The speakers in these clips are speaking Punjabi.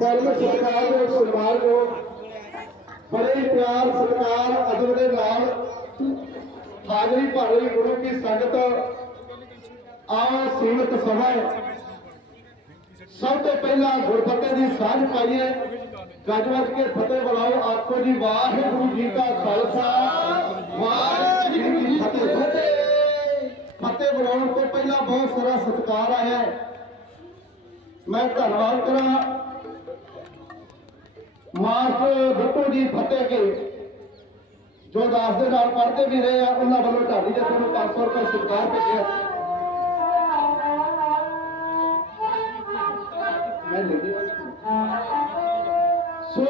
ਧਰਮ ਸਰਕਾਰ ਦੇ ਸਨਮਾਨ ਨੂੰ ਬੜੇ ਪਿਆਰ, ਸਤਿਕਾਰ, ਅਦਬ ਦੇ ਨਾਲ ਹਾਜ਼ਰੀ ਭਰ ਰਹੀ ਗੁਰੂ ਕੀ ਸੰਗਤ ਆਓ ਸੀਮਤ ਸਮਾਂ ਸਭ ਤੋਂ ਪਹਿਲਾਂ ਗੁਰਫਤਿਹ ਦੀ ਸਾਂਝ ਪਾਈਏ। ਗੱਜ ਵੱਜ ਕੇ ਫਤਿਹ ਬੁਲਾਓ। ਆਖੋ ਜੀ, ਵਾਹਿਗੁਰੂ ਜੀ ਕਾ ਖਾਲਸਾ। ਵਾਹਿਗੁਰੂ ਜੀ ਕੀ ਫਤਿਹ। ਫਤਿਹ ਬੁਲਾਉਣ ਤੋਂ ਪਹਿਲਾਂ ਬਹੁਤ ਸਾਰਾ ਸਤਿਕਾਰ ਆਇਆ ਹੈ। ਮੈਂ ਧੰਨਵਾਦ ਕਰਾਂ। ਮਾਸਟਰ ਬਿੱਟੂ ਜੀ ਫਤਿਹ ਕੇ। ਜੋ ਦਾਸ ਦੇ ਨਾਲ ਪੜ੍ਹਦੇ ਵੀ ਰਹੇ ਆ, ਉਹਨਾਂ ਵੱਲੋਂ ਢਾਡੀ ਦੇ ਤੁਹਾਨੂੰ 500 ਰੁਪਏ ਸਤਿਕਾਰ ਭੇਜਿਆ। ਸੋ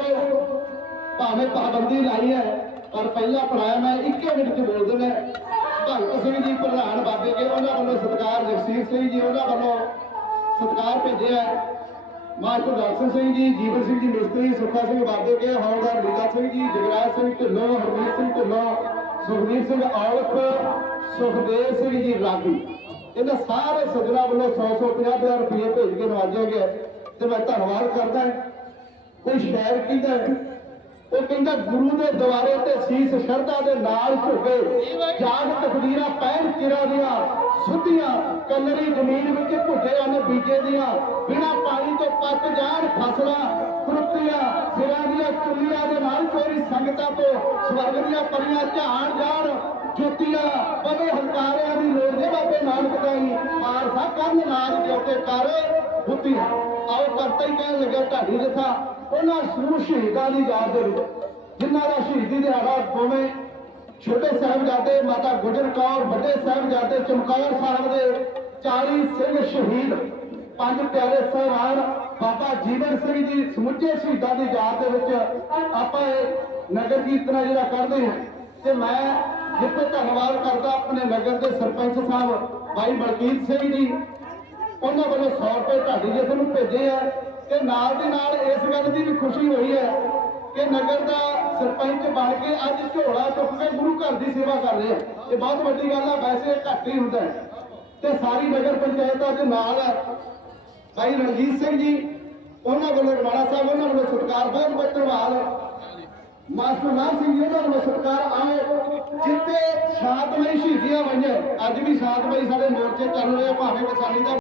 ਭਾਵੇਂ ਪਾਬੰਦੀ ਲਾਈ ਹੈ, ਪਰ ਪਹਿਲਾਂ ਪੜਾਇਆ ਮੈਂ 21 ਮਿੰਟ ਚ ਬੋਲ ਦੇਣਾ ਭਗਤ ਸਿੰਘ ਜੀ ਪ੍ਰਧਾਨ ਬਾਬੇ ਕੇ, ਉਹਨਾਂ ਵੱਲੋਂ ਸਤਿਕਾਰ ਜਗਸੀਰ ਸਿੰਘ ਜੀ, ਉਹਨਾਂ ਵੱਲੋਂ ਸਤਿਕਾਰ ਭੇਜਿਆ ਮਾਸਟਰ ਦਰਸ਼ਨ ਸਿੰਘ ਜੀ, ਜੀਵਨ ਸਿੰਘ ਜੀ, ਮਿਸਤਰੀ ਸੁੱਖਾ ਸਿੰਘ ਬਾਬੇ ਹੌਲਦਾਰ ਲੀਲਾ ਸਿੰਘ ਜੀ, ਜਗਰਾਜ ਸਿੰਘ ਢਿੱਲੋਂ, ਹਰਮੀਤ ਸਿੰਘ ਢਿੱਲੋਂ, ਸੁਖਬੀਰ ਸਿੰਘ ਔਲਖ, ਸੁਖਦੇਵ ਸਿੰਘ ਜੀ ਰਾਗੀ। ਇਹਨਾਂ ਸਾਰੇ ਸੱਜਣਾ ਵੱਲੋਂ 100 100 50 ਰੁਪਏ ਭੇਜ ਕੇ ਨਵਾਜਿਆ ਗਿਆ ਤੇ ਮੈਂ ਧੰਨਵਾਦ ਕਰਦਾ ਕੋਈ ਸ਼ਾਇਰ ਕਹਿੰਦਾ ਉਹ ਕਹਿੰਦਾ ਗੁਰੂ ਦੇ ਦੁਆਰੇ ਤੇ ਸੀਸ ਸ਼ਰਧਾ ਦੇ ਨਾਲ ਝੁਕੇ। ਜਾਗ ਤਕਦੀਰਾਂ ਪੈਣ ਕਿਰਾ ਦੀਆਂ, ਸੁੱਧੀਆਂ, ਕਲਰੀ ਜ਼ਮੀਨ ਵਿੱਚ ਭੁੱਟੇ ਹਨ ਬੀਜੇ ਦੀਆਂ, ਬਿਨਾ ਪੱਕ ਜਾਣ ਫਸਲਾਂ ਫਰੁੱਤੀਆਂ ਸਿਰਾਂ ਦੀਆਂ ਕੁੱਲੀਆਂ ਦੇ ਨਾਲ ਚੋਰੀ ਸੰਗਤਾਂ ਤੋਂ ਸਵਰਗ ਦੀਆਂ ਪਰੀਆਂ ਝਾੜ ਜਾਣ ਜੁੱਤੀਆਂ ਬਵੇ ਹੰਕਾਰਿਆਂ ਦੀ ਲੋੜ ਦੇ ਬਾਬੇ ਨਾਨਕ ਦਾਈ ਆਰਸਾ ਕਰਨ ਨਾਜ ਜਿਉਤੇ ਕਰ ਬੁੱਤੀ ਆਓ ਕਰਤਾ ਹੀ ਕਹਿਣ ਲੱਗਿਆ ਢਾਡੀ ਜਥਾ, ਉਹਨਾਂ ਸੂਰ ਸ਼ਹੀਦਾਂ ਦੀ ਯਾਦ ਦੇ ਵਿੱਚ ਜਿਨ੍ਹਾਂ ਦਾ ਸ਼ਹੀਦੀ ਦਿਹਾੜਾ ਦੋਵੇਂ ਛੋਟੇ ਸਾਹਿਬਜ਼ਾਦੇ ਮਾਤਾ ਗੁਜਰ ਕੌਰ, ਵੱਡੇ ਸਾਹਿਬਜ਼ਾਦੇ ਚਮਕੌਰ ਸਾਹਿਬ ਦੇ 40 ਸਿੰਘ ਸ਼ਹੀਦ ਪੰਜ ਪਿਆਰੇ ਸਹਿਬਾਨ ਬਾਬਾ ਜੀਵਨ ਸਿੰਘ ਜੀ ਸਮੁੱਚੇ ਸ਼ਹੀਦਾਂ ਦੀ ਯਾਦ ਦੇ ਵਿੱਚ ਆਪਾਂ ਇਹ ਨਗਰ ਕੀਰਤਨ ਜਿਹੜਾ ਕਰਦੇ ਹਾਂ। ਤੇ ਮੈਂ ਜਿੱਥੇ ਧੰਨਵਾਦ ਕਰਦਾ ਆਪਣੇ ਨਗਰ ਦੇ ਸਰਪੰਚ ਸਾਹਿਬ ਭਾਈ ਬਲਕੀਤ ਸਿੰਘ ਜੀ, ਉਹਨਾਂ ਵੱਲੋਂ 100 ਰੁਪਏ ਢਾਡੀ ਜੇ ਨੂੰ ਭੇਜੇ ਆ ਤੇ ਨਾਲ ਦੇ ਨਾਲ ਇਸ ਗੱਲ ਦੀ ਵੀ ਖੁਸ਼ੀ ਹੋਈ ਹੈ ਕਿ ਨਗਰ ਦਾ ਸਰਪੰਚ ਬਣ ਕੇ ਅੱਜ ਝੋਲਾ ਚੁੱਕ ਕੇ ਗੁਰੂ ਘਰ ਦੀ ਸੇਵਾ ਕਰ ਰਹੇ। ਆ ਇਹ ਬਹੁਤ ਵੱਡੀ ਗੱਲ ਆ, ਵੈਸੇ ਘੱਟ ਹੀ ਹੁੰਦਾ ਤੇ ਸਾਰੀ ਨਗਰ ਪੰਚਾਇਤ ਅੱਜ ਨਾਲ ਹੈ ਭਾਈ ਰਣਜੀਤ ਸਿੰਘ ਜੀ, ਉਹਨਾਂ ਵੱਲੋਂ ਰਵਾਣਾ ਸਾਹਿਬ, ਉਹਨਾਂ ਵੱਲੋਂ ਸਤਿਕਾਰ, ਬਹੁਤ ਬਹੁਤ ਧੰਨਵਾਦ। ਮਾਸਟਰ ਨਾਮ ਸਿੰਘ ਜੀ, ਉਹਨਾਂ ਵੱਲੋਂ ਸਤਿਕਾਰ, ਆਏ ਜਿੱਤੇ ਸ਼ਾਂਤਮਈ ਸ਼ਹੀਦੀਆਂ ਵੰਡੇ ਅੱਜ ਵੀ ਸ਼ਾਂਤਮਈ ਸਾਡੇ ਮੋਰਚੇ ਚੱਲ ਰਹੇ ਆ, ਭਾਵੇਂ ਕਿਸਾਨੀ ਦਾ